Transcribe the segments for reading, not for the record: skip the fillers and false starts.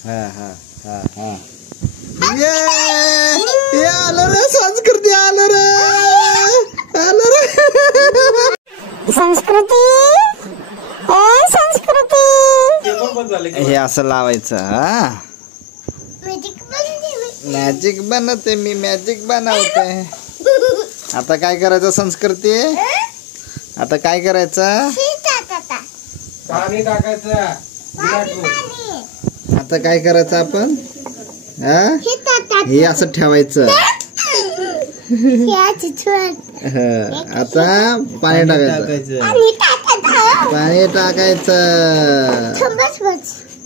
हा हा हा हा ये आलं रे संस्कृती आलं रे संस्कृती संस्कृती हे असं लावायचं हा मॅजिक बनवते मी मॅजिक बनवते आता काय करायचं संस्कृती आता काय करायचं पाणी टाकायचं आता काय करायचं आपण हे असं ठेवायचं आता पाणी टाकायचं पाणी टाकायचं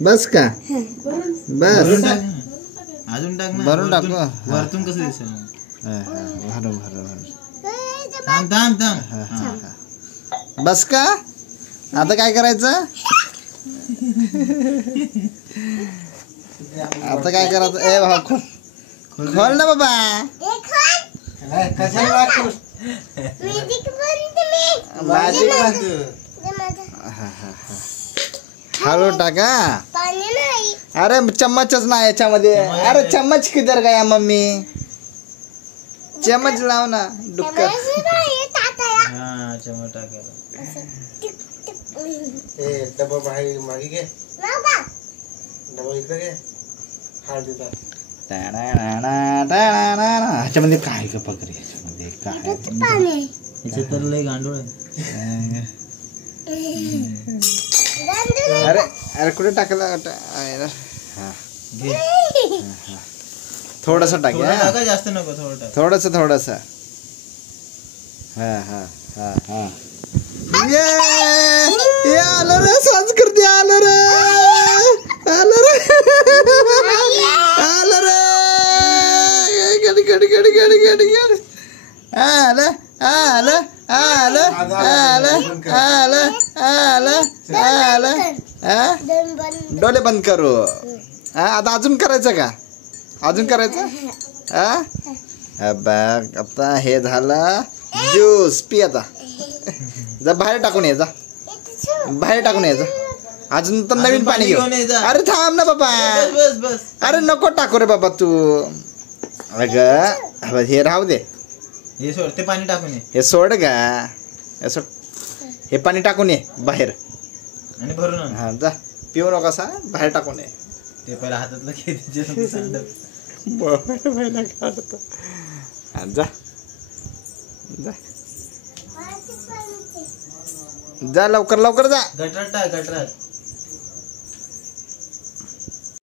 बस का बस अजून टाक भरून टाकू वरतून कसं दिसेल भरून भरून थांब थांब थांब बस का आता काय करायचं आता काय करायचं ए भाऊ खोल ना बाबा हळू टाका अरे चम्मचच नाही याच्यामध्ये अरे चम्मच किधर गया मम्मी चम्मच लाव ना डुक्कर चमच टाकायला डबा बाहेर मागे घे डबा इकडे घे हळदीचा ह्याच्यामध्ये काय का पकरी ह्याच्यामध्ये काय याच्यात तर लय गांडूळ आहे अरे अरे कुठे टाकला हा थोडस टाक जास्त नको थोडस थोडस हा हा हा हा ये आलं रे संस्कृती आलं रे आलं रे आलं रे गडी गडी गडी गडी गडी गडी आलं आलं आलं आलं आलं आलं आलं डोळे बंद करू आता अजून करायचं का अजून करायचं बघ आता हे झालं ज्यूस पी आता जा बाहेर टाकून ये जा बाहेर टाकून ये जा अजून तर नवीन पाणी घेऊ अरे थांब ना बाबा बस बस अरे नको टाकू रे बाबा तू अगं हे राहू दे हे सोड ते पाणी टाकून ये हे सोड गा हे सोड हे पाणी टाकून ये बाहेर आणि भरून आण. हा जा पिऊ नकोसा बाहेर टाकून ये ते पहिला हातातलं घे जा जा जा लवकर लवकर जा गटरात टाक गटरात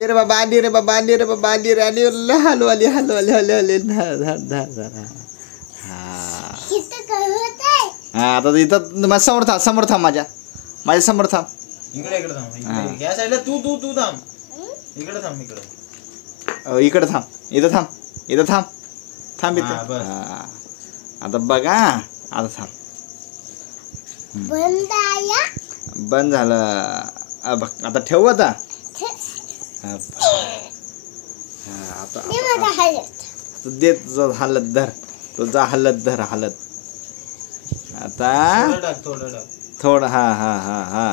रे बाबा आली रे बाबा आली रे बाबा आली रे आली हलू आली हलू आली हलू आली हा आता इथं समोर थांब माझ्या समोर थांब इकडे इकडे थांब या साईडला तू तू तू थांब इकडे थांब इकडे थांब इथं थांब थांब इथे आता बघा आता थांब बंद झालं बघ आता ठेवू आता आता दे हलत धर तुझा हलत धर हलत आता थोडं हा हा हा हा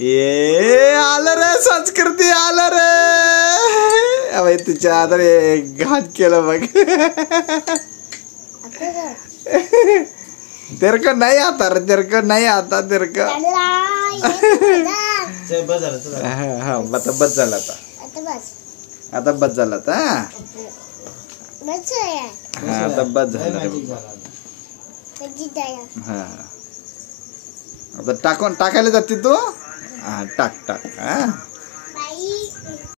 ये आलं रे संस्कृती आलं रे तिच्या आता घाट केलं बघ तेरे को नहीं आता रे तेरे को नहीं आता तेरे को हाँ बता बस झाला आता बस झाला आता हाँ आता बस झाला हाँ आता टाकायला जाते तू हाँ टाक टाक हाँ